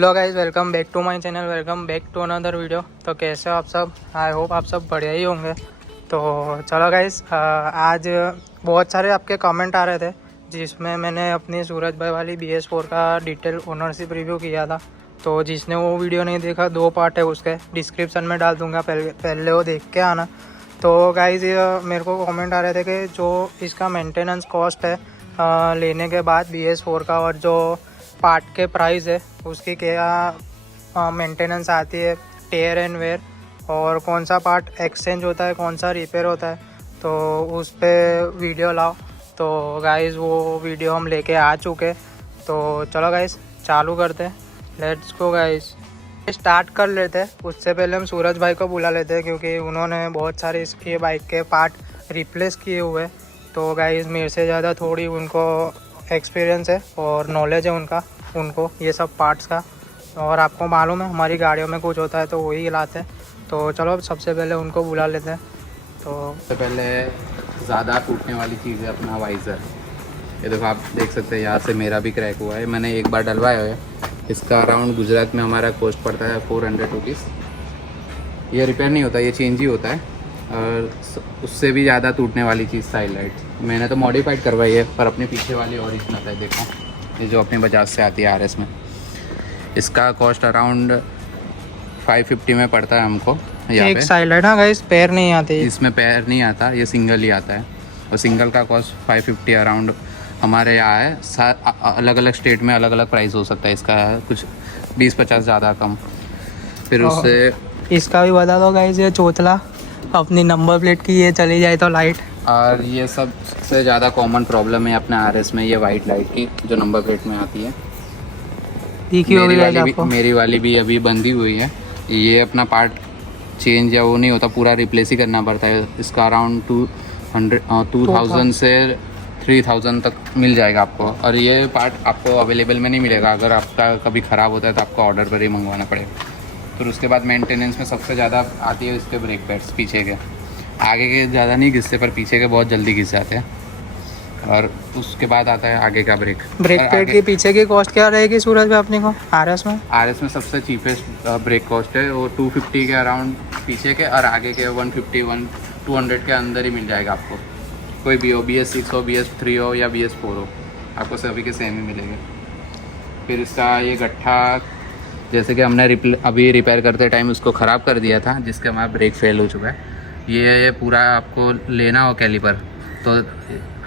Hello guys, welcome back to my channel, welcome back to another video. तो कैसे हो आप सब? आई होप आप सब बढ़िया ही होंगे। तो चलो गाइस, आज बहुत सारे आपके कमेंट आ रहे थे जिसमें मैंने अपनी सूरज भाई वाली BS4 का डिटेल ओनरशिप रिव्यू किया था। तो जिसने वो वीडियो नहीं देखा, 2 पार्ट है उसके, डिस्क्रिप्शन में डाल दूँगा, पहले वो देख के आना। तो गाइस, मेरे को कमेंट आ रहे थे कि जो इसका मेंटेनेंस कॉस्ट है लेने के बाद BS4 का, और जो पार्ट के प्राइस है उसकी क्या मेंटेनेंस आती है, टेयर एंड वेयर, और कौन सा पार्ट एक्सचेंज होता है, कौन सा रिपेयर होता है, तो उस पर वीडियो लाओ। तो गाइस, वो वीडियो हम लेके आ चुके। तो चलो गाइस, चालू करते हैं, लेट्स गो गाइस। स्टार्ट कर लेते हैं। उससे पहले हम सूरज भाई को बुला लेते हैं क्योंकि उन्होंने बहुत सारे इसके बाइक के पार्ट रिप्लेस किए हुए। तो गाइस, मेरे से ज़्यादा थोड़ी उनको एक्सपीरियंस है और नॉलेज है उनको ये सब पार्ट्स का। और आपको मालूम है हमारी गाड़ियों में कुछ होता है तो वही लाते हैं। तो चलो सबसे पहले उनको बुला लेते हैं। तो सबसे पहले ज़्यादा टूटने वाली चीज़ है अपना वाइज़र। ये देखो, आप देख सकते हैं यहाँ से मेरा भी क्रैक हुआ है। मैंने एक बार डलवाया है। इसका अराउंड गुजरात में हमारा कॉस्ट पड़ता है 400 रुपीज़। ये रिपेयर नहीं होता, ये चेंज ही होता है। और उससे भी ज़्यादा टूटने वाली चीज़ साइड लाइट, मैंने तो मॉडिफाइड करवाई है, पर अपने पीछे वाली ओरिजिनल है। देखो, ये जो अपने बजाज से आती है RS में, इसका कॉस्ट अराउंड 550 में पड़ता है हमको। एक साइड लाइट, हाँ गाइस, पैर नहीं आते, इसमें पैर नहीं आता, ये सिंगल ही आता है। और सिंगल का कॉस्ट 550 अराउंड हमारे यहाँ है। अलग अलग स्टेट में अलग अलग प्राइस हो सकता है इसका, कुछ 20-50 ज़्यादा कम। फिर उससे इसका भी बता दो गाइस, ये चोचला अपनी नंबर प्लेट की ये चली जाए तो लाइट। और ये सबसे ज़्यादा कॉमन प्रॉब्लम है अपने RS में, ये वाइट लाइट की जो नंबर प्लेट में आती है। मेरी वाली भी अभी बंदी हुई है। ये अपना पार्ट चेंज या वो नहीं होता, पूरा रिप्लेस ही करना पड़ता है। इसका अराउंड 2000 से 3000 तक मिल जाएगा आपको। और ये पार्ट आपको अवेलेबल में नहीं मिलेगा, अगर आपका कभी ख़राब होता है तो आपको ऑर्डर पर ही मंगवाना पड़ेगा। फिर उसके बाद मेंटेनेंस में सबसे ज़्यादा आती है इसके ब्रेक पैड्स। पीछे के, आगे के ज़्यादा नहीं घिसते, पर पीछे के बहुत जल्दी घिस जाते हैं। और उसके बाद आता है आगे का ब्रेक पैड के पीछे की कॉस्ट क्या रहेगी सूरज में अपने को RS में सबसे चीपेस्ट ब्रेक कॉस्ट है वो 250 के अराउंड पीछे के, और आगे के 150-200 के अंदर ही मिल जाएगा आपको। कोई भी हो, BS6 हो, BS3 हो या BS4 हो, आपको सभी के सेम ही मिलेंगे। फिर इसका ये गट्ठा, जैसे कि हमने अभी रिपेयर करते टाइम उसको ख़राब कर दिया था, जिसके हमारा ब्रेक फेल हो चुका है। ये पूरा आपको लेना हो कैलिपर, तो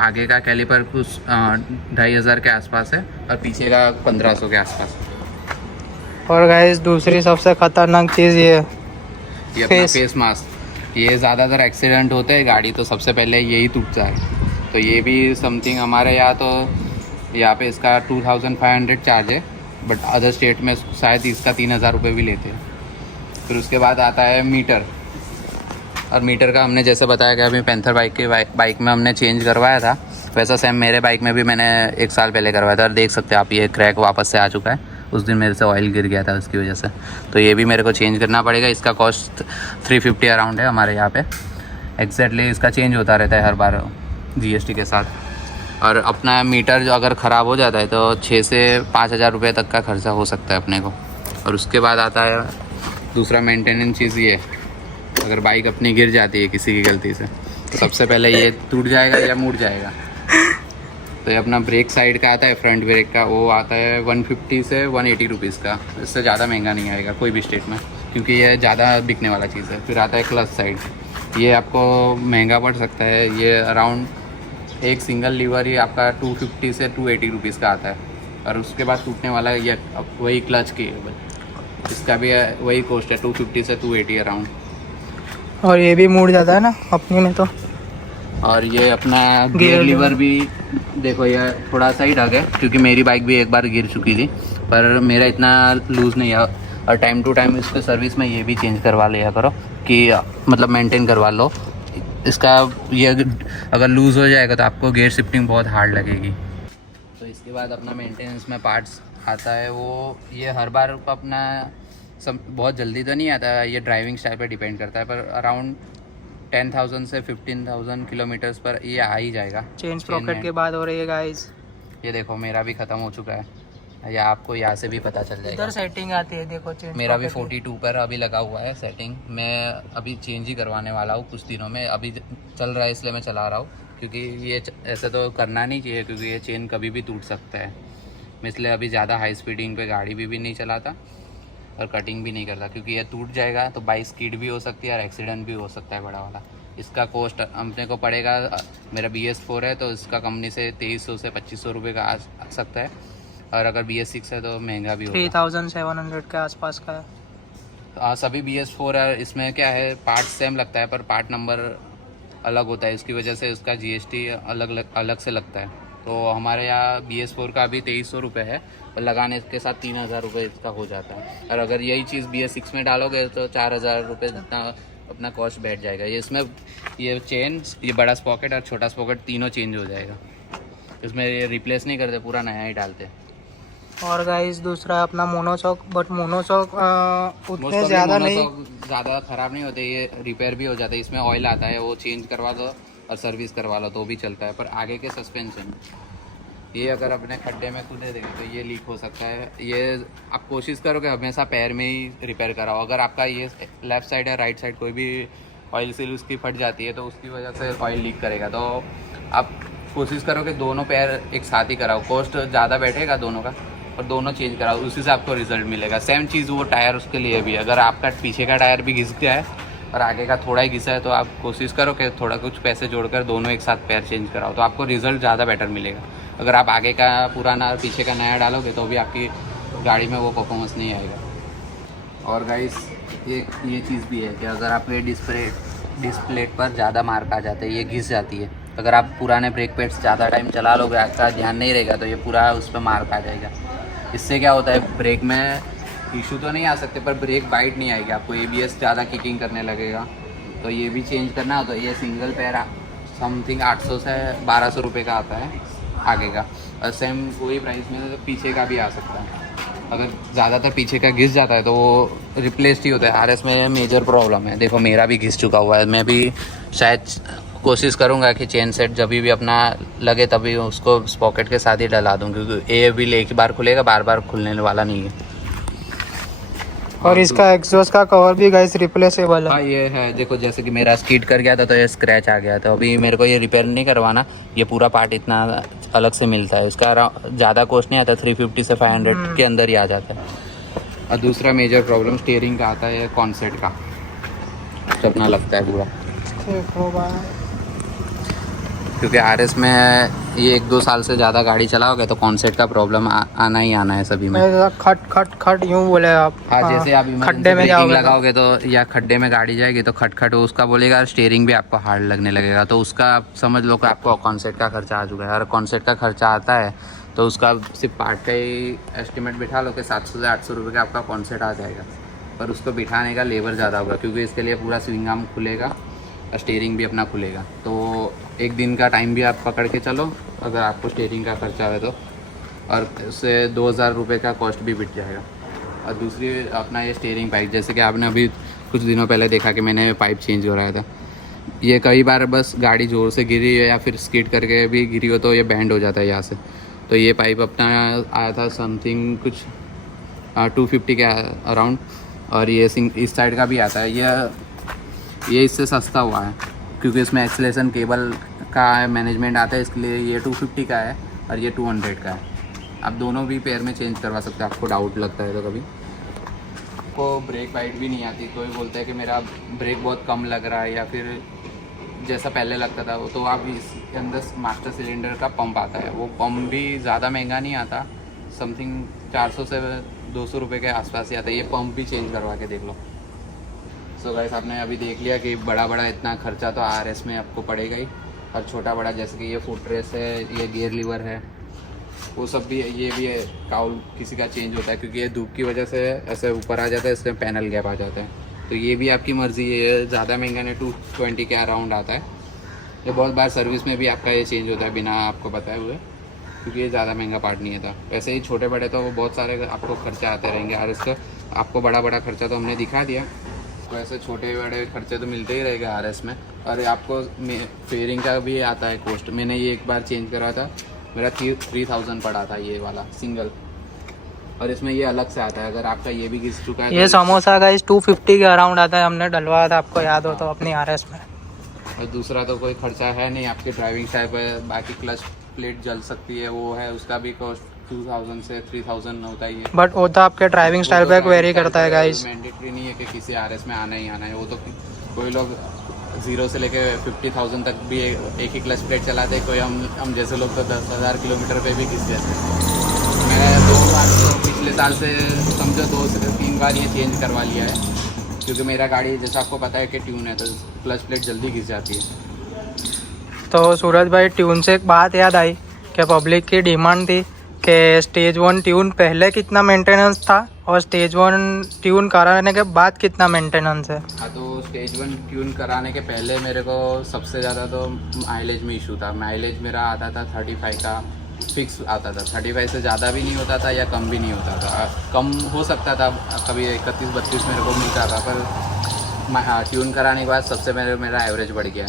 आगे का कैलिपर कुछ 2500 के आसपास है, और पीछे का 1500 के आसपास। और गाइस, दूसरी सबसे खतरनाक चीज़ ये अपना फेस मास्क। ये ज़्यादातर एक्सीडेंट होते हैं गाड़ी, तो सबसे पहले यही टूट जाए। तो ये भी समथिंग हमारे यहाँ, तो यहाँ पे इसका 2500 चार्ज है, बट अदर स्टेट में शायद इसका 3000 रुपये भी लेते हैं। फिर उसके बाद आता है मीटर। और मीटर का हमने जैसे बताया कि अभी पैंथर बाइक में हमने चेंज करवाया था, वैसा सेम मेरे बाइक में भी मैंने 1 साल पहले करवाया था। और देख सकते हैं आप, ये क्रैक वापस से आ चुका है। उस दिन मेरे से ऑयल गिर गया था उसकी वजह से, तो ये भी मेरे को चेंज करना पड़ेगा। इसका कॉस्ट 350 अराउंड है हमारे यहाँ पे। एग्जैक्टली इसका चेंज होता रहता है हर बार GST के साथ। और अपना मीटर जो अगर ख़राब हो जाता है तो 6 से 5000 रुपये तक का खर्चा हो सकता है अपने को। और उसके बाद आता है दूसरा मेंटेनेंस चीज़, ये अगर बाइक अपनी गिर जाती है किसी की गलती से, तो सबसे पहले ये टूट जाएगा या मुड़ जाएगा। तो ये अपना ब्रेक साइड का आता है, फ्रंट ब्रेक का, वो आता है 150 से 180 रुपीज़ का। इससे ज़्यादा महंगा नहीं आएगा कोई भी स्टेट में, क्योंकि ये ज़्यादा बिकने वाला चीज़ है। फिर आता है क्लच साइड, ये आपको महंगा पड़ सकता है। ये अराउंड एक सिंगल लीवर ही आपका 250 से 280 रुपीज़ का आता है। और उसके बाद टूटने वाला ये वही क्लच की, इसका भी वही कॉस्ट है 250 से 280 अराउंड। और ये भी मुड़ जाता है ना अपने में तो। और ये अपना गियर लीवर भी देखो, ये थोड़ा सा ही ढक है, क्योंकि मेरी बाइक भी एक बार गिर चुकी थी, पर मेरा इतना लूज़ नहीं है। और टाइम टू टाइम इसके सर्विस में ये भी चेंज करवा लिया करो, कि मतलब मेंटेन करवा लो इसका। ये अगर लूज़ हो जाएगा तो आपको गियर शिफ्टिंग बहुत हार्ड लगेगी। तो इसके बाद अपना मेंटेनेंस में पार्ट्स आता है, वो ये हर बार अपना सब बहुत जल्दी तो नहीं आता, ये ड्राइविंग स्टाइल पर डिपेंड करता है, पर अराउंड 10,000 से 15,000 किलोमीटर्स पर ये आ ही जाएगा। चेंज प्रॉकेट के बाद हो रही है गाइस। ये देखो, मेरा भी ख़त्म हो चुका है। या आपको यहाँ से भी पता चल जाएगा। इधर सेटिंग आती है, देखो चेंज। मेरा भी 42 पर अभी लगा हुआ है सेटिंग। मैं अभी चेंज ही करवाने वाला हूँ कुछ दिनों में। अभी चल रहा है इसलिए मैं चला रहा हूँ, क्योंकि ये ऐसे तो करना नहीं चाहिए, क्योंकि ये चेन कभी भी टूट सकता है। मैं इसलिए अभी ज़्यादा हाई स्पीडिंग पे गाड़ी भी नहीं चलाता और कटिंग भी नहीं करता, क्योंकि ये टूट जाएगा तो बाइक स्किड भी हो सकती है और एक्सीडेंट भी हो सकता है बड़ा वाला। इसका कॉस्ट अपने को पड़ेगा, मेरा BS4 है तो इसका कंपनी से 2300 से 2500 रुपये का आ सकता है, और अगर BS6 है तो महंगा भी होगा। 3700 के आसपास का है। तो सभी BS4 है। इसमें क्या है, पार्ट सेम लगता है पर पार्ट नंबर अलग होता है, इसकी वजह से उसका GST अलग से लगता है। तो हमारे यहाँ BS4 का अभी 2300 रुपये है, और लगाने के साथ 3000 रुपये इसका हो जाता है। और अगर यही चीज़ BS6 में डालोगे तो 4000 रुपये जितना अपना कॉस्ट बैठ जाएगा। ये इसमें ये चेन, ये बड़ा स्पॉकेट और छोटा स्पॉकेट तीनों चेंज हो जाएगा। इसमें ये रिप्लेस नहीं करते, पूरा नया ही डालते। और गाइस दूसरा है अपना मोनोचॉक, बट मोनोचॉक उतने ज़्यादा नहीं, ज़्यादा ख़राब नहीं होते, ये रिपेयर भी हो जाता है। इसमें ऑयल आता है, वो चेंज करवा दो और सर्विस करवा लो तो भी चलता है। पर आगे के सस्पेंशन, ये अगर अपने खड्डे में कूदे देंगे तो ये लीक हो सकता है। ये आप कोशिश करो कि हमेशा पैर में ही रिपेयर कराओ। अगर आपका ये लेफ़्ट साइड या राइट साइड कोई भी ऑयल सील उसकी फट जाती है तो उसकी वजह से ऑयल लीक करेगा। तो आप कोशिश करो कि दोनों पैर एक साथ ही कराओ। कॉस्ट ज़्यादा बैठेगा दोनों का, और दोनों चेंज कराओ, उसी से आपको रिजल्ट मिलेगा। सेम चीज़ वो टायर उसके लिए भी, अगर आपका पीछे का टायर भी घिस गया है और आगे का थोड़ा ही घिसा है तो आप कोशिश करो कि थोड़ा कुछ पैसे जोड़कर दोनों एक साथ पैर चेंज कराओ, तो आपको रिजल्ट ज़्यादा बेटर मिलेगा। अगर आप आगे का पुराना और पीछे का नया डालोगे तो भी आपकी गाड़ी में वो परफॉर्मेंस नहीं आएगा। और गाइस ये चीज़ भी है कि अगर आपके डिस्प्ले पर ज़्यादा मार्क आ जाते हैं, ये घिस जाती है। अगर आप पुराने ब्रेक पैड्स ज़्यादा टाइम चला लोगे, आपका ध्यान नहीं रहेगा तो ये पूरा उस पर मार्क आ जाएगा। इससे क्या होता है, ब्रेक में इशू तो नहीं आ सकते पर ब्रेक बाइट नहीं आएगी, आपको ABS ज़्यादा किकिंग करने लगेगा। तो ये भी चेंज करना हो तो ये सिंगल पैर समथिंग 800 से 1200 रुपये का आता है आगे का, और सेम वही प्राइस में तो पीछे का भी आ सकता है। अगर ज़्यादातर पीछे का घिस जाता है तो वो रिप्लेस्ड ही होता है। RS में मेजर प्रॉब्लम है, देखो मेरा भी घिस चुका हुआ है। मैं भी शायद कोशिश करूँगा कि चेन सेट जब भी अपना लगे तभी उसको स्पॉकेट के साथ ही डला दूँ, क्योंकि ये व्हील एक ही बार खुलेगा, बार बार खुलने वाला नहीं है। और इसका एग्जॉस्ट का कवर भी गाइस रिप्लेसेबल है। हाँ ये है, देखो जैसे कि मेरा स्कीड कर गया था तो ये स्क्रैच आ गया था। अभी मेरे को ये रिपेयर नहीं करवाना, ये पूरा पार्ट इतना अलग से मिलता है। उसका ज़्यादा कॉस्ट नहीं आता, 350 से 500 के अंदर ही आ जाता है। और दूसरा मेजर प्रॉब्लम स्टीयरिंग का आता है, कॉन्सेट का चपना लगता है पूरा, क्योंकि RS में ये 1-2 साल से ज़्यादा गाड़ी चलाओगे तो कॉन्सेट का प्रॉब्लम आना ही आना है सभी में। खट खट खट यूँ बोले आप। हाँ, जैसे आप खड्डे में जाओगे लगाओगे तो, या खड्डे में गाड़ी जाएगी तो खट खट उसका बोलेगा, स्टीयरिंग भी आपको हार्ड लगने लगेगा। तो उसका आप समझ लो कि आपको कॉन्सेट का खर्चा आ चुका है। और कॉन्सेट का खर्चा आता है तो उसका सिर्फ पार्ट का ही एस्टिमेट बिठा लो कि 700 से 800 रुपये का आपका कॉन्सेट आ जाएगा। पर उसको बिठाने का लेबर ज़्यादा होगा, क्योंकि इसके लिए पूरा स्विंग आर्म खुलेगा और स्टीयरिंग भी अपना खुलेगा। तो एक दिन का टाइम भी आप पकड़ के चलो अगर आपको स्टीयरिंग का खर्चा है तो, और उससे 2000 रुपये का कॉस्ट भी बिट जाएगा। और दूसरी अपना ये स्टीयरिंग पाइप, जैसे कि आपने अभी कुछ दिनों पहले देखा कि मैंने पाइप चेंज कराया था। ये कई बार बस गाड़ी ज़ोर से गिरी है या फिर स्किड करके भी गिरी हो तो ये बैंड हो जाता है यहाँ से। तो ये पाइप अपना आया था समथिंग कुछ 250 के अराउंड, और ये इस साइड का भी आता है। ये इससे सस्ता हुआ है क्योंकि इसमें एक्सीलरेशन केबल का मैनेजमेंट आता है, इसलिए ये 250 का है और ये 200 का है। आप दोनों भी पेयर में चेंज करवा सकते हैं, आपको डाउट लगता है तो कभी। आपको ब्रेक बाइट भी नहीं आती, कोई बोलता है कि मेरा ब्रेक बहुत कम लग रहा है या फिर जैसा पहले लगता था, तो आप इसके अंदर मास्टर सिलेंडर का पंप आता है। वो पंप भी ज़्यादा महंगा नहीं आता, समथिंग 400 से 200 रुपये के आसपास ही आता है। ये पंप भी चेंज करवा के देख लो। सो गाइस, आपने अभी देख लिया कि बड़ा इतना खर्चा तो RS में आपको पड़ेगा ही, और छोटा बड़ा जैसे कि ये फुट रेस है, ये गियर लीवर है, वो सब भी, ये भी है काउल किसी का चेंज होता है क्योंकि ये धूप की वजह से ऐसे ऊपर आ जाता है, इसमें पैनल गैप आ जाता है। तो ये भी आपकी मर्ज़ी है, ये ज़्यादा महंगा नहीं, 220 के अराउंड आता है। ये बहुत बार सर्विस में भी आपका ये चेंज होता है बिना आपको बताए हुए, क्योंकि ये ज़्यादा महंगा पार्ट नहीं था। वैसे ही छोटे बड़े तो वो बहुत सारे आपको खर्चा आते रहेंगे। RS का आपको बड़ा खर्चा तो हमने दिखा दिया, तो ऐसे छोटे बड़े खर्चे तो मिलते ही रहेगा RS में। और आपको फेयरिंग का भी आता है कॉस्ट। मैंने ये एक बार चेंज करा था, मेरा 3000 पड़ा था ये वाला सिंगल, और इसमें ये अलग से आता है, अगर आपका ये भी घिस चुका है ये तो समोसा गाइस 250 के अराउंड आता है, हमने डलवाया था, आपको याद हो तो अपनी RS में। और दूसरा तो कोई खर्चा है नहीं आपके ड्राइविंग साइड पर। बाकी क्लच प्लेट जल सकती है, वो है, उसका भी कॉस्ट 2000 से 3000 होता ही है। बट वो तो आपके ड्राइविंग स्टाइल पे वेरी करता है गाइस। मैंडेटरी नहीं है कि किसी RS में आना ही आना है, वो तो कोई लोग 0 से लेके 50,000 तक भी एक ही क्लच प्लेट चलाते, कोई हम जैसे लोग तो 10,000 किलोमीटर पे भी घिस जाते हैं। मैं 2 बार तो पिछले साल से समझो 2 से 3 बार ये चेंज करवा लिया है, क्योंकि मेरा गाड़ी जैसा आपको पता है कि ट्यून है तो क्लच प्लेट जल्दी घिस जाती है। तो सूरज भाई ट्यून से एक बात याद आई कि पब्लिक की डिमांड थी कि स्टेज 1 ट्यून पहले कितना मेंटेनेंस था और स्टेज 1 ट्यून कराने के बाद कितना मेंटेनेंस है। हाँ, तो स्टेज 1 ट्यून कराने के पहले मेरे को सबसे ज़्यादा तो माइलेज में इशू था। माइलेज मेरा आता था 35 का फिक्स आता था, 35 से ज़्यादा भी नहीं होता था या कम भी नहीं होता था। कम हो सकता था, कभी 31-32 मेरे को मिलता था, पर ट्यून कराने के बाद सबसे पहले मेरा एवरेज बढ़ गया।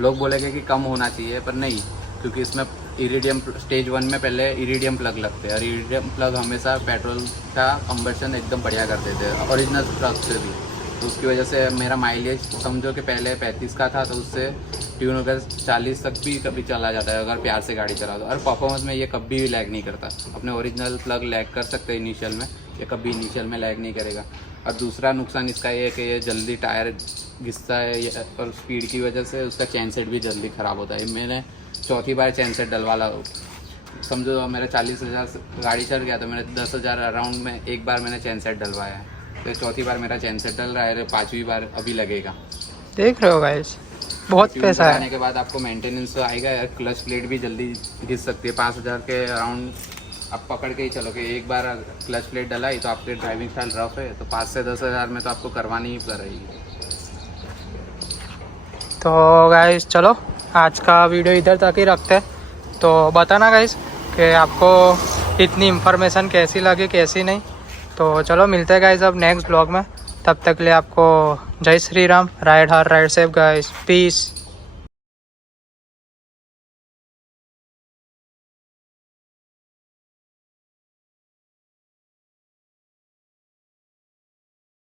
लोग बोलेंगे कि कम होना चाहिए, पर नहीं, क्योंकि इसमें इरिडियम स्टेज 1 में पहले इरिडियम प्लग लगते हैं, और इरिडियम प्लग हमेशा पेट्रोल का कंबर्शन एकदम बढ़िया कर देते हैं, ओरिजिनल प्लग से भी। तो उसकी वजह से मेरा माइलेज समझो कि पहले 35 का था, तो उससे ट्यून होकर 40 तक भी कभी चला जाता है अगर प्यार से गाड़ी चला दो। और परफॉर्मेंस में ये कभी भी लैग नहीं करता। अपने ओरिजिनल प्लग लैग कर सकते हैं इनिशियल में, ये कभी इनिशियल में लैग नहीं करेगा। और दूसरा नुकसान इसका ये है कि ये जल्दी टायर घिसता है, और स्पीड की वजह से उसका चैन सेट भी जल्दी ख़राब होता है। मैंने 4थी बार चैन सेट डलवा, समझो मेरा 40,000 गाड़ी चल गया, तो मैंने 10,000 अराउंड में एक बार मैंने चैन सेट डलवाया है। तो 4थी बार मेरा चैन सेट डल रहा है, 5वीं बार अभी लगेगा। देख रहे हो गाइस, बहुत पैसा है। आने के बाद आपको मेंटेनेंस तो आएगा यार, क्लच प्लेट भी जल्दी घिस सकती है। 5,000 के अराउंड आप पकड़ के ही चलो कि एक बार क्लच प्लेट डलाई तो आपके ड्राइविंग स्टाइल रफ है, तो 5 से 10,000 में तो आपको करवानी ही पड़ेगी। तो गाइस चलो आज का वीडियो इधर तक ही रखते हैं। तो बताना गाइस कि आपको इतनी इन्फॉर्मेशन कैसी लगी, कैसी नहीं। तो चलो मिलते हैं गाइस अब नेक्स्ट ब्लॉग में। तब तक के लिए आपको जय Shri Ram, ride hard ride safe guys, piece.